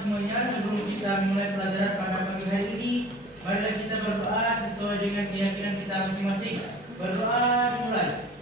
semuanya, sebelum kita mulai pelajaran pada pagi hari ini, marilah kita berdoa sesuai dengan keyakinan kita masing-masing. Berdoa dimulai.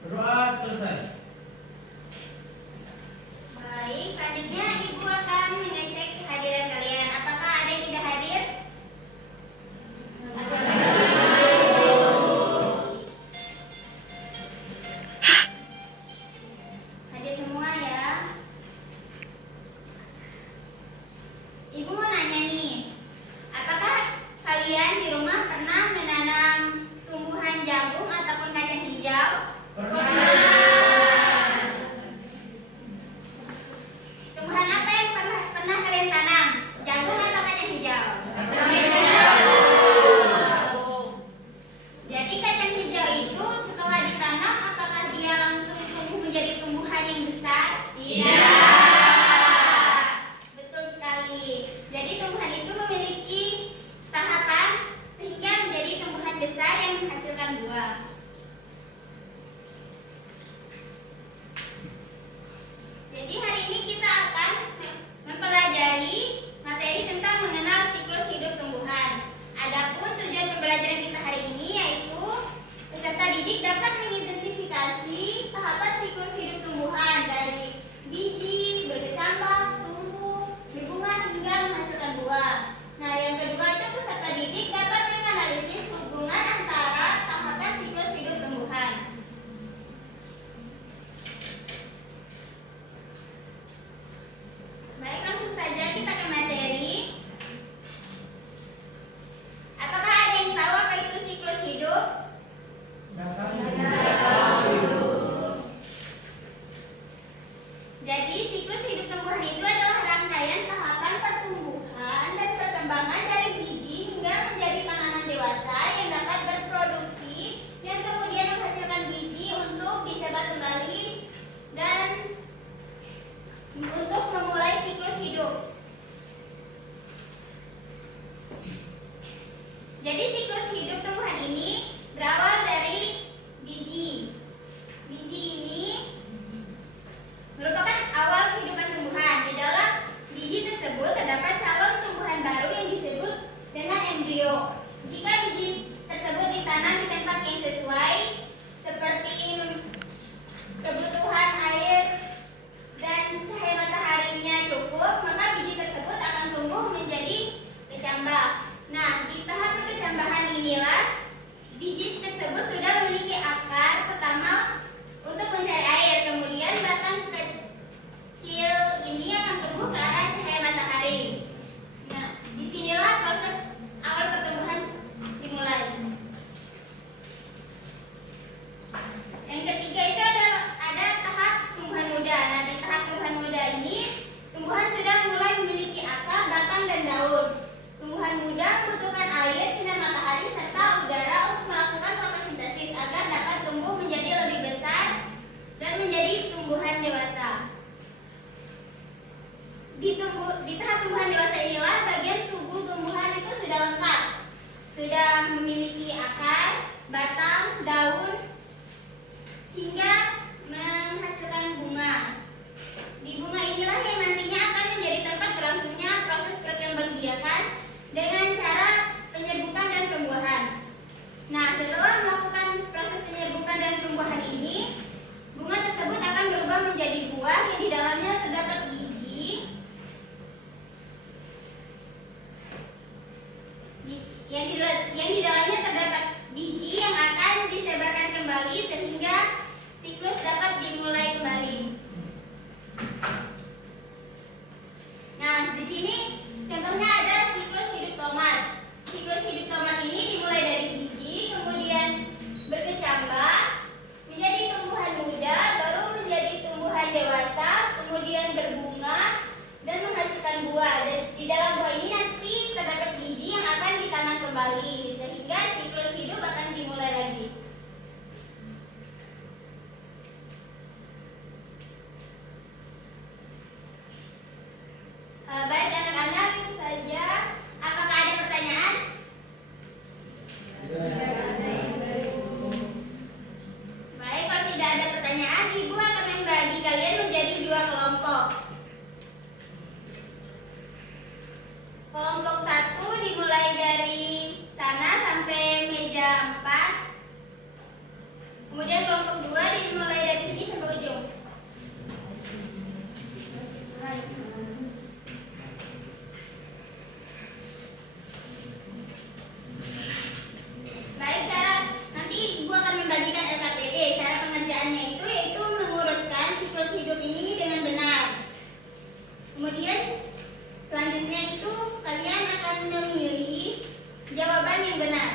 Berdoa selesai. Baik, selanjutnya Ibu akan mengecek kehadiran kalian. Apakah ada yang tidak hadir? Hadir semua ya. Ibu mau nanya nih, apakah kalian di rumah pernah menanam tumbuhan jagung ataupun kacang hijau? Tumbuhan apa yang pernah kalian tanam? Jagung atau kacang hijau? Jadi kacang hijau itu setelah ditanam, apakah dia langsung tumbuh menjadi tumbuhan yang besar? Betul sekali. Jadi tumbuhan itu memiliki tahapan sehingga menjadi tumbuhan besar yang menghasilkan buah. Jadi hari ini kita akan mempelajari materi tentang mengenal siklus hidup tumbuhan. Adapun tujuan pembelajaran kita hari ini yaitu peserta didik dapat mengidentifikasi tahapan siklus hidup tumbuhan dari biji, berkecambah, tumbuh, berbunga hingga menghasilkan buah. Nah, yang kedua itu peserta didik dapat menganalisis hubungan antara tahapan siklus hidup tumbuhan. Baik, langsung saja kita ke materi. Apakah ada yang tahu apa itu siklus hidup? Jadi, siklus hidup tumbuhan itu adalah rangkaian tahapan pertumbuhan dan perkembangan dari biji hingga menjadi tanaman dewasa yang dapat berproduksi dan kemudian menghasilkan biji untuk disebar kembali dan untuk memulai siklus hidup. Jadi siklus hidup tumbuhan ini berawal dari biji. Biji ini merupakan awal kehidupan tumbuhan. Di dalam biji tersebut terdapat calon tumbuhan baru yang disebut dengan embrio. Jika biji tersebut ditanam di tempat yang sesuai seperti kebutuhan air dan cahaya mataharinya cukup, maka biji tersebut akan tumbuh menjadi kecambah. Nah, di tahap perkecambahan inilah biji tersebut sudah memiliki akar pertama untuk mencari air, kemudian batang kecil ini akan tumbuh ke arah cahaya matahari. Nah, disinilah proses awal pertumbuhan dimulai. Yang ketiga itu ada tahap tumbuhan muda. Nah, di tahap tumbuhan muda ini tumbuhan sudah mulai memiliki akar, batang, dan daun. Tumbuhan muda membutuhkan air, sinar matahari, serta udara untuk melakukan fotosintesis agar dapat tumbuh menjadi lebih besar dan menjadi tumbuhan dewasa. Di tahap tumbuhan dewasa inilah bagian tubuh tumbuhan itu sudah lengkap. Sudah memiliki akar, batang, daun, hingga menghasilkan bunga. Di bunga inilah yang nantinya akan menjadi tempat berlangsungnya proses perkembangbiakan dengan cara penyerbukan dan pembuahan. Nah, setelah melakukan proses penyerbukan dan pembuahan ini, bunga tersebut akan berubah menjadi buah yang di dalamnya terdapat biji. Yang di dalamnya terdapat biji yang akan disebarkan kembali sehingga siklus dapat dimulai kembali. Nah, di sini contohnya ada siklus hidup tomat. Siklus hidup tomat ini dimulai dari biji, kemudian berkecambah, menjadi tumbuhan muda, baru menjadi tumbuhan dewasa, kemudian berbunga dan menghasilkan buah. Dan di dalam buah ini nanti terdapat biji yang akan ditanam kembali, sehingga siklus hidup akan dimulai lagi. Baik anak-anak, itu saja. Apakah ada pertanyaan? Baik, kalau tidak ada pertanyaan, Ibu akan membagi kalian menjadi dua kelompok. Kelompok 1 dimulai dari sana sampai meja 4. Kemudian kelompok 2 dimulai dari sini sampai ujung. Baik, nanti Ibu akan membagikan LKPD. Cara pengerjaannya itu yaitu mengurutkan siklus hidup ini dengan benar. Kemudian selanjutnya itu kalian akan memilih jawaban yang benar.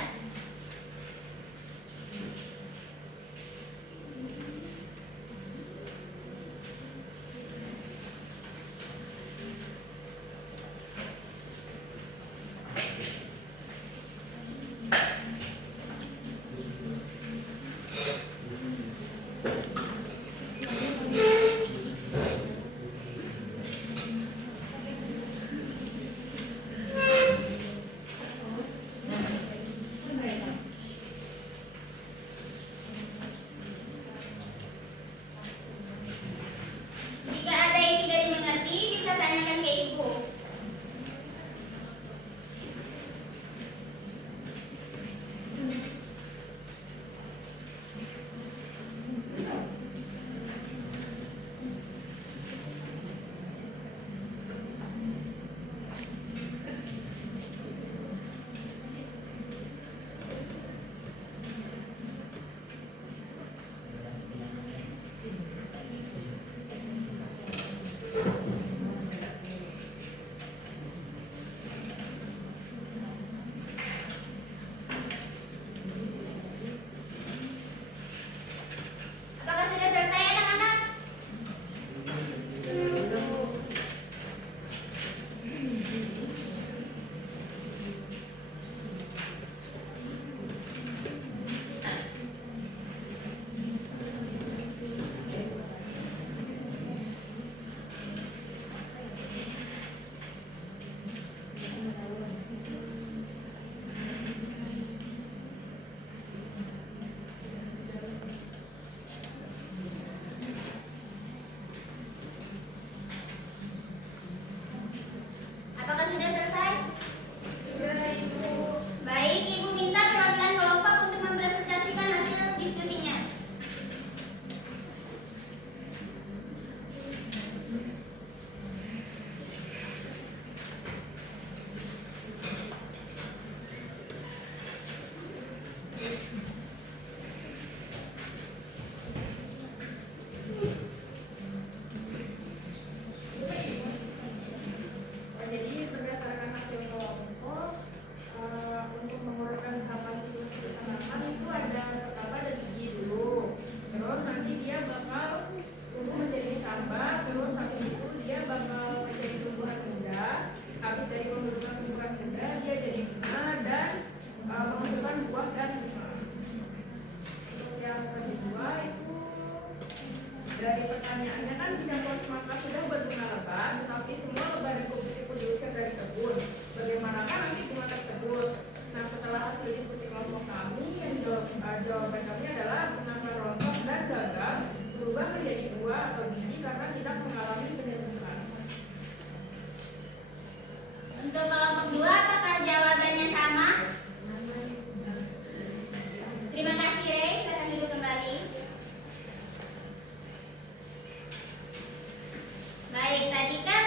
Jika ada yang tidak dimengerti, bisa tanyakan ke Ibu. Apakah sudah selesai anak-anak? Apakah sudah selesai? Sudah, Ibu. Baik, Ibu minta perwakilan kelompok untuk mempresentasikan hasil diskusinya. Jadi berdasarkan hasil kelompok untuk mengurutkan tahapan siklus tanaman itu ada biji dulu, terus nanti dia bakal tumbuh menjadi cabang, terus habis itu dia bakal menjadi tumbuhan muda, habis dari pembentukan tumbuhan muda dia jadi bunga dan menghasilkan buah dan bunga. Yang kedua itu dari pertanyaannya kan bidang semangka sudah berbunga lebat, tetapi semua lebat dan kupu-kupu diusir dari kebun. Bagaimanakah nanti bunga tersebut? Nah, setelah hasil diskusi kelompok kami, yang jawaban kami adalah bunga merontok dan gagal berubah menjadi buah atau biji karena tidak mengalami penyerbukan. Untuk kelompok 2, apakah jawabannya sama? Terima kasih, Rey. Silakan duduk kembali. Baik, tadi kan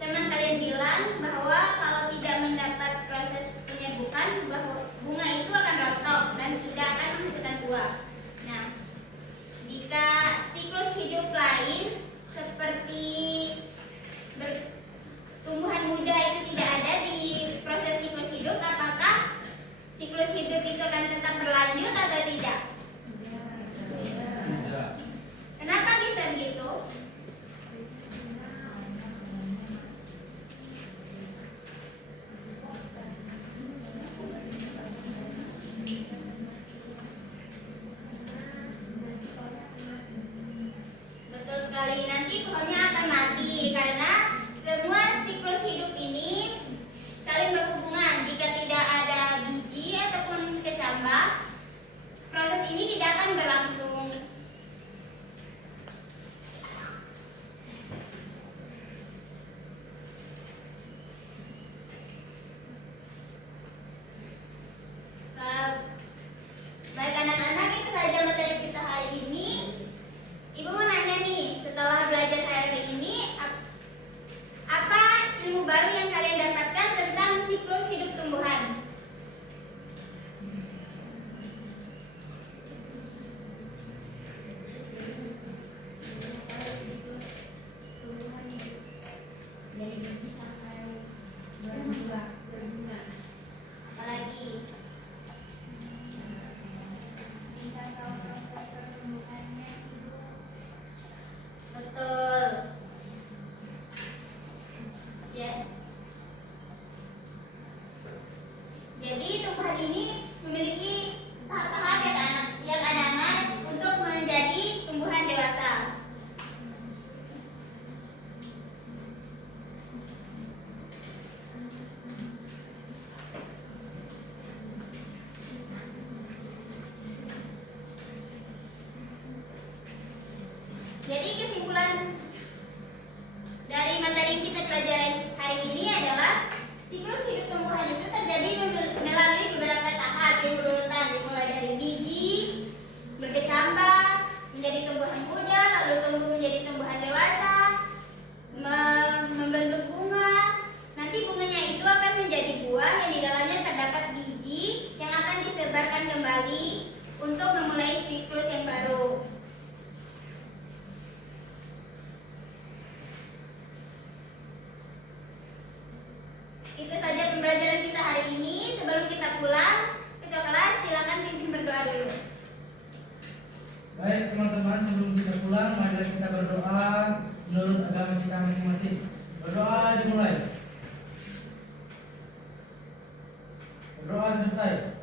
teman kalian bilang bahwa kalau tidak mendapat proses penyerbukan, bahwa bunga itu akan rontok dan tidak akan menghasilkan buah. Nah, jika siklus hidup lain seperti tumbuhan muda itu tidak ada di proses siklus hidup, apakah siklus hidup itu akan tetap berlanjut atau tidak? Kenapa bisa begitu? Betul sekali, nanti pohonnya akan mati karena semua siklus hidup ini saling berhubungan. Jika tidak ada biji ataupun kecambah, proses ini tidak akan berlangsung. masing-masing. Berdoa dimulai. Berdoa selesai.